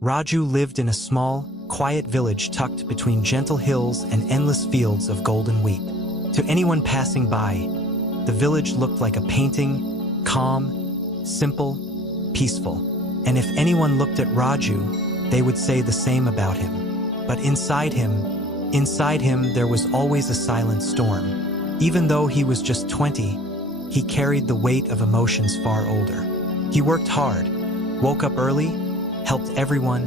Raju lived in a small, quiet village tucked between gentle hills and endless fields of golden wheat. To anyone passing by, the village looked like a painting, calm, simple, peaceful. And if anyone looked at Raju, they would say the same about him. But inside him, there was always a silent storm. Even though he was just 20, he carried the weight of emotions far older. He worked hard, woke up early, helped everyone,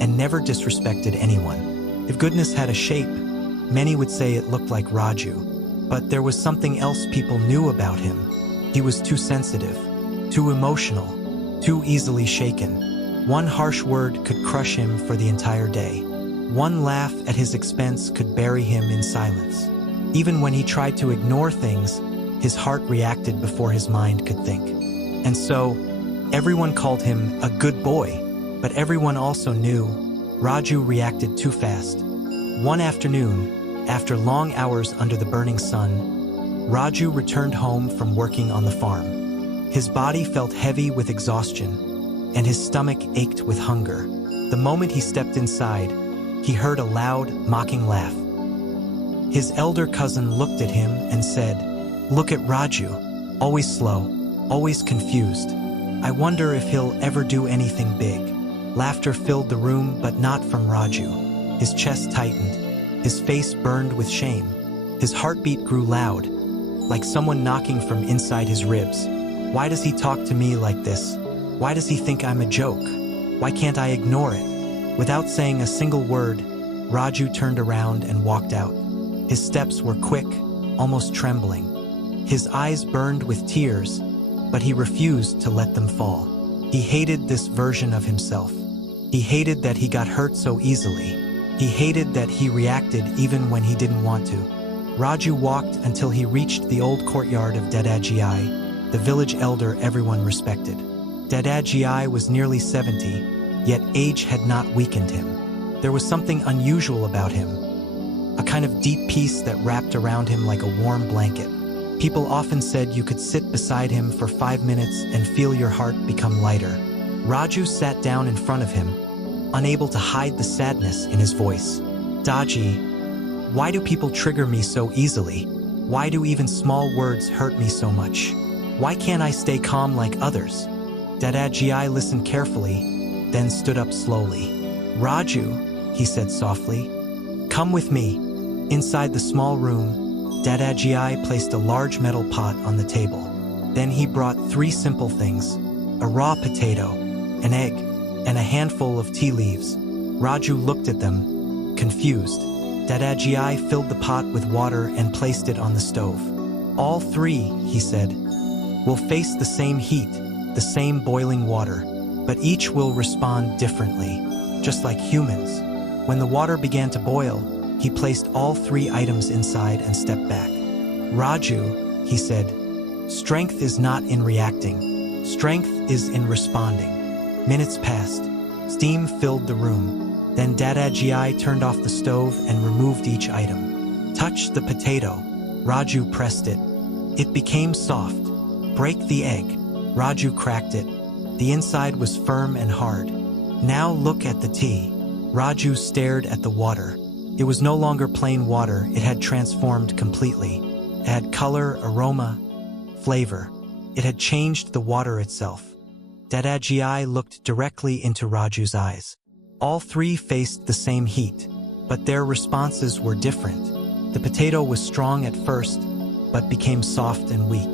and never disrespected anyone. If goodness had a shape, many would say it looked like Raju. But there was something else people knew about him. He was too sensitive, too emotional, too easily shaken. One harsh word could crush him for the entire day. One laugh at his expense could bury him in silence. Even when he tried to ignore things, his heart reacted before his mind could think. And so, everyone called him a good boy, but everyone also knew Raju reacted too fast. One afternoon, after long hours under the burning sun, Raju returned home from working on the farm. His body felt heavy with exhaustion, and his stomach ached with hunger. The moment he stepped inside, he heard a loud, mocking laugh. His elder cousin looked at him and said, "Look at Raju, always slow, always confused. I wonder if he'll ever do anything big." Laughter filled the room, but not from Raju. His chest tightened, his face burned with shame. His heartbeat grew loud, like someone knocking from inside his ribs. Why does he talk to me like this? Why does he think I'm a joke? Why can't I ignore it? Without saying a single word, Raju turned around and walked out. His steps were quick, almost trembling. His eyes burned with tears, but he refused to let them fall. He hated this version of himself. He hated that he got hurt so easily. He hated that he reacted even when he didn't want to. Raju walked until he reached the old courtyard of Dada Gi, the village elder everyone respected. Dada Gi was nearly 70, yet age had not weakened him. There was something unusual about him, a kind of deep peace that wrapped around him like a warm blanket. People often said you could sit beside him for 5 minutes and feel your heart become lighter. Raju sat down in front of him, unable to hide the sadness in his voice. Dada Gi, why do people trigger me so easily? Why do even small words hurt me so much? Why can't I stay calm like others? Dada Gi listened carefully, then stood up slowly. Raju, he said softly, come with me. Inside the small room, Dada Gi placed a large metal pot on the table. Then he brought 3 simple things, a raw potato, an egg, and a handful of tea leaves. Raju looked at them, confused. Dada Gi filled the pot with water and placed it on the stove. All 3, he said, will face the same heat, the same boiling water, but each will respond differently, just like humans. When the water began to boil, he placed all 3 items inside and stepped back. Raju, he said, strength is not in reacting. Strength is in responding. Minutes passed. Steam filled the room. Then Dada Gi turned off the stove and removed each item. Touch the potato. Raju pressed it. It became soft. Break the egg. Raju cracked it. The inside was firm and hard. Now look at the tea. Raju stared at the water. It was no longer plain water, it had transformed completely. It had color, aroma, flavor. It had changed the water itself. Dada Gi looked directly into Raju's eyes. All 3 faced the same heat, but their responses were different. The potato was strong at first, but became soft and weak.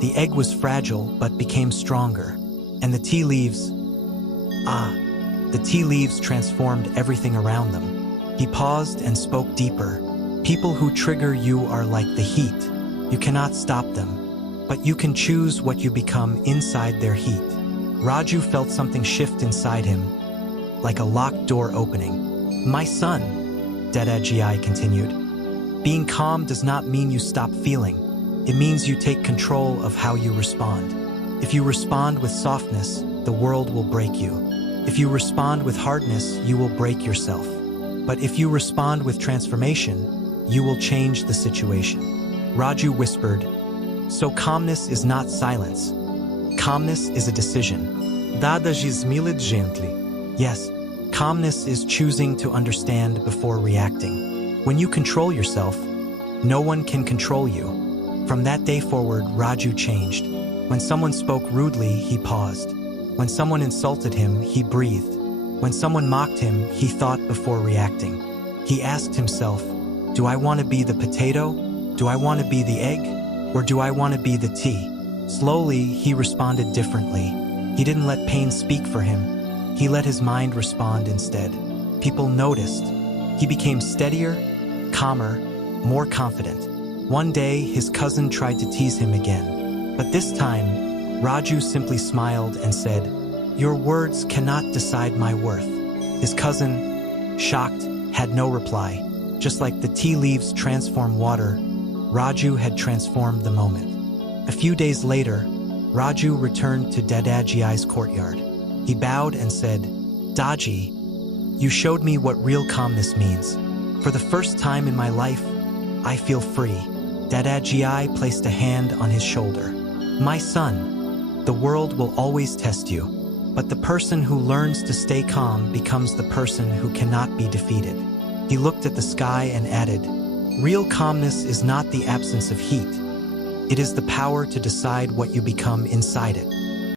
The egg was fragile, but became stronger. And the tea leaves, the tea leaves transformed everything around them. He paused and spoke deeper. People who trigger you are like the heat. You cannot stop them, but you can choose what you become inside their heat. Raju felt something shift inside him, like a locked door opening. My son, Dada Gi continued, being calm does not mean you stop feeling. It means you take control of how you respond. If you respond with softness, the world will break you. If you respond with hardness, you will break yourself. But if you respond with transformation, you will change the situation. Raju whispered, so calmness is not silence. Calmness is a decision. Dada Gi smiled gently. Yes, Calmness is choosing to understand before reacting. When you control yourself, no one can control you. From that day forward, Raju changed. When someone spoke rudely, he paused. When someone insulted him, he breathed. When someone mocked him, he thought before reacting. He asked himself, do I want to be the potato? Do I want to be the egg? Or do I want to be the tea? Slowly, he responded differently. He didn't let pain speak for him. He let his mind respond instead. People noticed. He became steadier, calmer, more confident. One day, his cousin tried to tease him again. But this time, Raju simply smiled and said, "Your words cannot decide my worth." His cousin, shocked, had no reply. Just like the tea leaves transform water, Raju had transformed the moment. A few days later, Raju returned to Dada Gi's courtyard. He bowed and said, "Dada Gi, you showed me what real calmness means. For the first time in my life, I feel free." Dada Gi placed a hand on his shoulder. "My son, the world will always test you, but the person who learns to stay calm becomes the person who cannot be defeated." He looked at the sky and added, "Real calmness is not the absence of heat. It is the power to decide what you become inside it."